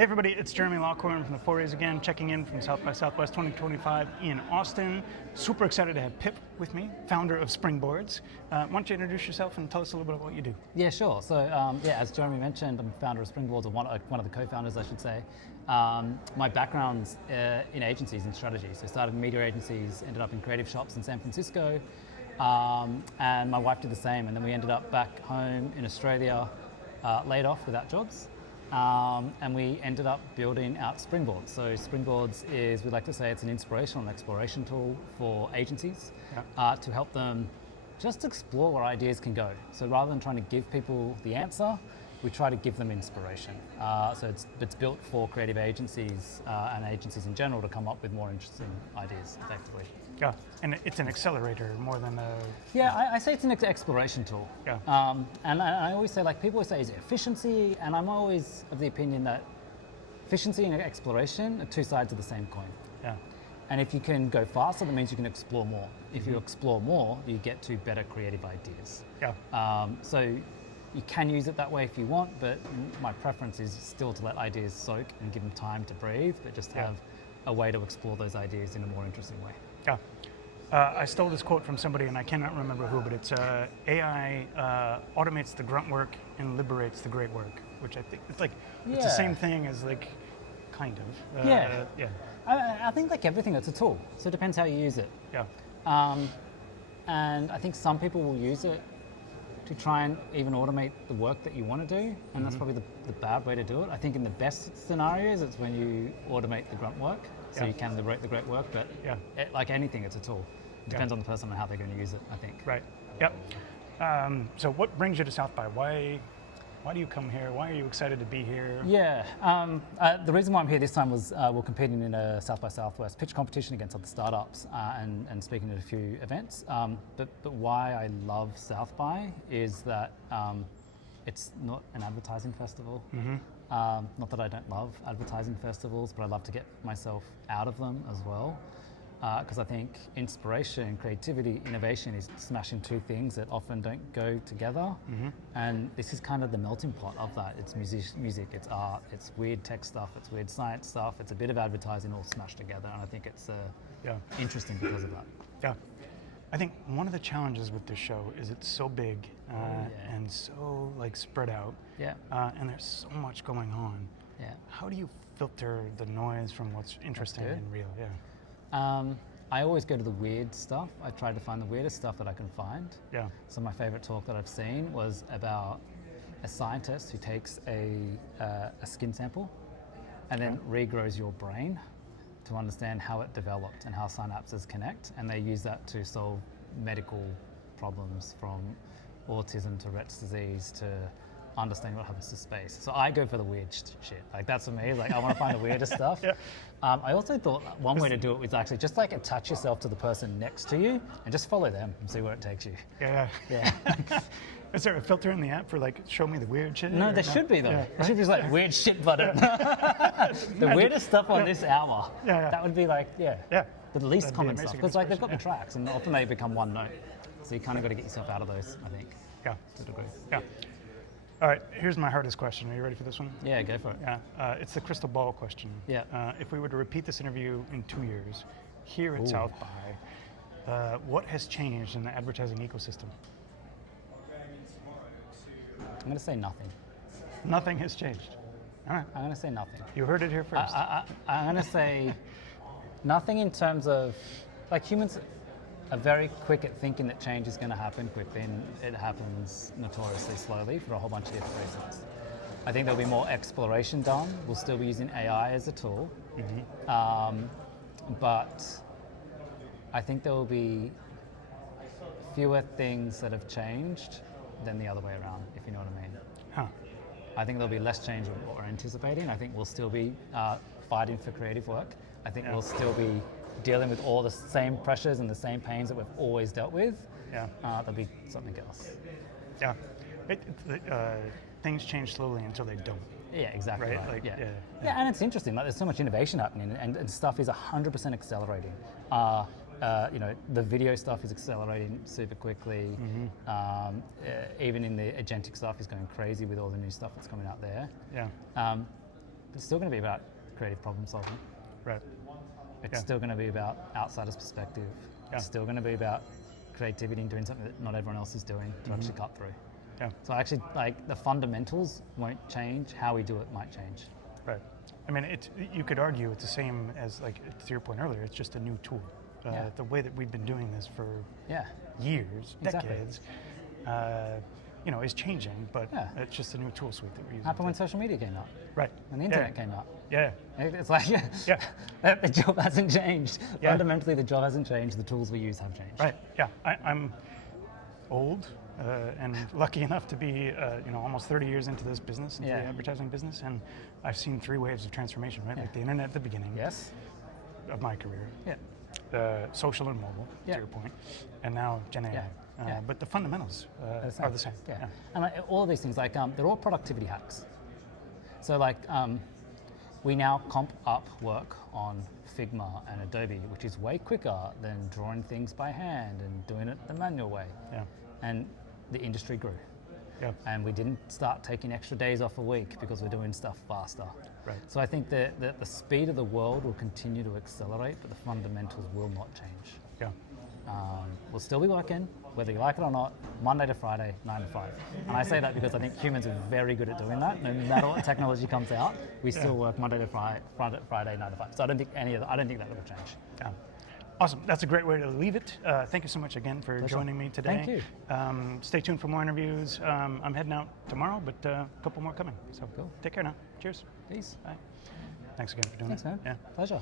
Hey everybody, it's Jeremy Lockhorn from the Forays again, checking in from South by Southwest 2025 in Austin. Super excited to have Pip with me, founder of Springboards. Why don't you introduce yourself and tell us a little bit about what you do? Yeah, sure. So, as Jeremy mentioned, I'm founder of Springboards, or one of the co-founders, I should say. My background's in agencies and strategy. So I started in media agencies, ended up in creative shops in San Francisco, and my wife did the same. And then we ended up back home in Australia, laid off without jobs. And we ended up building out Springboards. So Springboards is, we like to say, it's an inspirational and exploration tool for agencies to help them just explore where ideas can go. So rather than trying to give people the answer, we try to give them inspiration. So it's built for creative agencies and agencies in general to come up with more interesting ideas effectively. Yeah, and it's an accelerator more than a... Yeah, I say it's an exploration tool. Yeah. And I always say, like, people always say, is it efficiency? And I'm always of the opinion that efficiency and exploration are two sides of the same coin. Yeah. And if you can go faster, that means you can explore more. If you explore more, you get to better creative ideas. Yeah. So you can use it that way if you want, but my preference is still to let ideas soak and give them time to breathe, but just have a way to explore those ideas in a more interesting way. Yeah. I stole this quote from somebody, and I cannot remember who, but it's AI automates the grunt work and liberates the great work, which I think it's like it's the same thing as like kind of. Yeah. Yeah. I think like everything, it's a tool, so it depends how you use it. Yeah. And I think some people will use it to try and even automate the work that you want to do, and that's probably the bad way to do it. I think in the best scenarios, it's when you automate the grunt work, so you can liberate the great work, but like anything, it's a tool. It depends on the person and how they're going to use it, I think. Right, yep. So what brings you to South by? Why do you come here? Why are you excited to be here? Yeah, the reason why I'm here this time was we're competing in a South by Southwest pitch competition against other startups and speaking at a few events. But why I love South by is that it's not an advertising festival. Not that I don't love advertising festivals, but I love to get myself out of them as well. Because I think inspiration, creativity, innovation is smashing two things that often don't go together. And this is kind of the melting pot of that. It's music, it's art, it's weird tech stuff, it's weird science stuff, it's a bit of advertising all smashed together. And I think it's interesting because of that. Yeah. I think one of the challenges with this show is it's so big and so like spread out. Yeah. And there's so much going on. Yeah. How do you filter the noise from what's interesting and real? Yeah. I always go to the weird stuff. I try to find the weirdest stuff that I can find. Yeah. So my favorite talk that I've seen was about a scientist who takes a skin sample and then regrows your brain to understand how it developed and how synapses connect, and they use that to solve medical problems from autism to Rett's disease to understanding what happens to space. So I go for the weird shit. Like that's for me. Like I want to find the weirdest stuff. I also thought one way to do it was actually just like attach yourself to the person next to you and just follow them and see where it takes you. Yeah. Is there a filter in the app for like show me the weird shit? No, there should be though. There should be like weird shit button. The weirdest stuff on this hour. That would be like the least common stuff. Because like they've got the tracks and often they become one note. So you kind of got to get yourself out of those, I think. Yeah. To a degree. Yeah. All right, here's my hardest question. Are you ready for this one? Yeah, go for it. Yeah, it's the crystal ball question. Yeah. If we were to repeat this interview in 2 years, here at South by, what has changed in the advertising ecosystem? I'm going to say nothing. Nothing has changed. All right. I'm going to say nothing. You heard it here first. I'm going to say nothing in terms of, like humans are very quick at thinking that change is going to happen quickly, and it happens notoriously slowly for a whole bunch of different reasons. I think there'll be more exploration done. We'll still be using AI as a tool, but I think there will be fewer things that have changed than the other way around, if you know what I mean. Huh. I think there'll be less change than what we're anticipating. I think we'll still be fighting for creative work. I think we'll still be dealing with all the same pressures and the same pains that we've always dealt with. There'll be something else. Yeah. Things change slowly until they don't. Yeah, exactly. Right? Like, yeah, and it's interesting. Like, there's so much innovation happening, and stuff is 100% accelerating. The video stuff is accelerating super quickly. Even in the agentic stuff is going crazy with all the new stuff that's coming out there. Yeah. It's still going to be about creative problem solving. Right. It's Yeah. still going to be about outsider's perspective. Yeah. It's still going to be about creativity and doing something that not everyone else is doing to actually cut through. Yeah. So actually, like, the fundamentals won't change. How we do it might change. Right. I mean, you could argue it's the same as, like, to your point earlier, it's just a new tool. Yeah. The way that we've been doing this for Yeah. years, Exactly. decades, is changing, but Yeah. it's just a new tool suite that we're using. Happened when social media came out, Right. when the internet came out. Yeah. It's like, Yeah. the job hasn't changed. Yeah. Fundamentally, the job hasn't changed. The tools we use have changed. Right. Yeah. I'm old and lucky enough to be, almost 30 years into this business, into the Yeah. advertising business, and I've seen 3 waves of transformation, right? Yeah. Like the internet at the beginning Yes. of my career, Yeah. social and mobile, Yeah. to your point, and now Gen AI. Yeah. Yeah. But the fundamentals are the same. Yeah. And like, all of these things, like, they're all productivity hacks. So, like, we now comp up work on Figma and Adobe, which is way quicker than drawing things by hand and doing it the manual way. Yeah. And the industry grew. Yeah. And we didn't start taking extra days off a week because we're doing stuff faster. Right. So I think that the speed of the world will continue to accelerate, but the fundamentals will not change. Yeah. We'll still be working, whether you like it or not, Monday to Friday, 9 to 5. And I say that because I think humans are very good at doing that. No matter what technology comes out, we still work Monday to Friday, 9 to 5. So I don't think that will change. Yeah. Awesome. That's a great way to leave it. Thank you so much again for joining me today. Thank you. Stay tuned for more interviews. I'm heading out tomorrow, but a couple more coming. So Cool. take care now. Cheers. Peace. Bye. Thanks again for doing Thanks, it. man. Yeah. Pleasure.